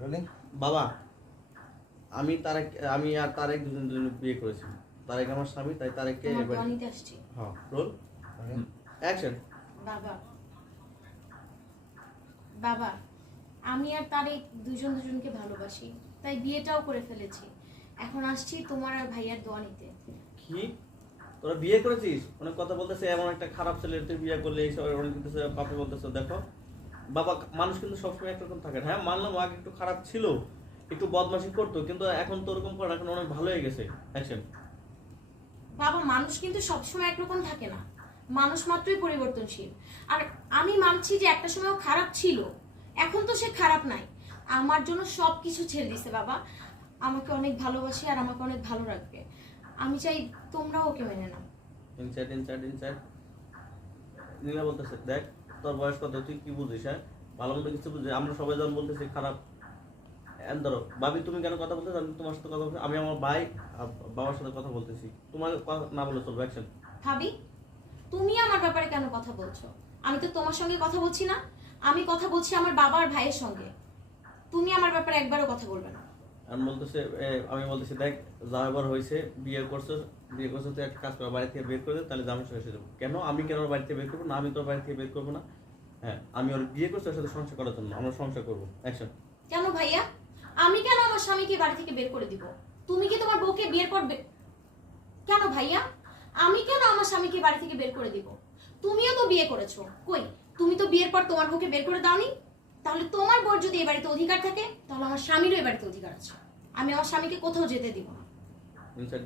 Rolling. বাবা, আমি আর তারেক দুজন বিয়ে করেছি। তারেক আমার স্বামী, তাই তারেককে বাড়িতে আসছি। হ্যাঁ, রোল অ্যাকশন। বাবা বাবা, আমি আর তারেক দুজনকে ভালোবাসি, তাই বিয়েটাও করে ফেলেছি। এখন আসছি তোমার আর ভাইয়ার দোয়া নিতে। কি তোরা বিয়ে করেছিস? অনেক কথা বলতেছে, এমন একটা খারাপ ছেলে তুই বিয়ে করলে এইসব অনেক কিছু বাপে বলতেছে। দেখো বাবা, মানুষ কিন্তু সবসময় একরকম থাকে না। হ্যাঁ মানলাম আগে একটু খারাপ ছিল, একটু বদমাশি করতো, কিন্তু এখন তো ওরকম করে না, এখন অনেক ভালো হয়ে গেছে। অ্যাকশন। বাবা, মানুষ কিন্তু সবসময় একরকম থাকে না, মানুষ মাত্রই পরিবর্তনশীল। আর আমি মানছি যে একটা সময় ও খারাপ ছিল, এখন তো সে খারাপ নাই। আমার জন্য সবকিছু ছেড়ে দিছে বাবা, আমাকে অনেক ভালোবাসে আর আমাকে অনেক ভালো রাখবে। আমি চাই তোমরাও ওকে মেনে নাও। ইনসাইড নীলা বলতেছে, দেখ তোর বয়স কত, তুই কি বুঝিস? হ্যাঁ ভালো মতো কিছু বুঝিস? আমরা সবাই যখন বলতেছি খারাপ, ধরো ভাবি তুমি কেন কথা বলতেছো? আমি তোমার সাথে কথা বলছি, আমি আমার ভাই আর বাবার সাথে কথা বলতেছি, তোমার কথা না বলে চলবে। অ্যাকশন। ভাবি, তুমি আমার ব্যাপারে কেন কথা বলছো? আমি তো তোমার সঙ্গে কথা বলছি না, আমি কথা বলছি আমার বাবা আর ভাইয়ের সঙ্গে। তুমি আমার ব্যাপারে একবারও কথা বলবে না। আমি বলতেছি দেখ, যা এবার হয়েছে, বিয়ে করছো তুই একটা কাজ কর, বাড়ি থেকে বের করে দে, তাহলে জামাই শেষ হয়ে যাবো। কেন আমি কেন ওর বাড়ি থেকে বের করবো না? আমি তোর বাড়ি থেকে বের করবো না। হ্যাঁ আমি ওর বিয়ে করছি, ওর সাথে সংসার করার জন্য, আমরা সংসার করবো। অ্যাকশন। কেন ভাইয়া? আমি কেন আমার স্বামীকে বাড়ি থেকে বের করে দিব? তুমি কি তোমার বউকে বিয়ের পর কেন ভাইয়া? আমি কেন আমার স্বামীকে বাড়ি থেকে বের করে দিব? তুমিও তো বিয়ে করেছো, কই তুমি তো বিয়ের পর তোমার বউকে বের করে দাওনি। তাহলে তোমার বউর যদি এই বাড়িতে অধিকার থাকে, তাহলে আমার স্বামীরও এই বাড়িতে অধিকার আছে। আমি আমার স্বামীকে কোথাও যেতে দিব না। ইনসাইড।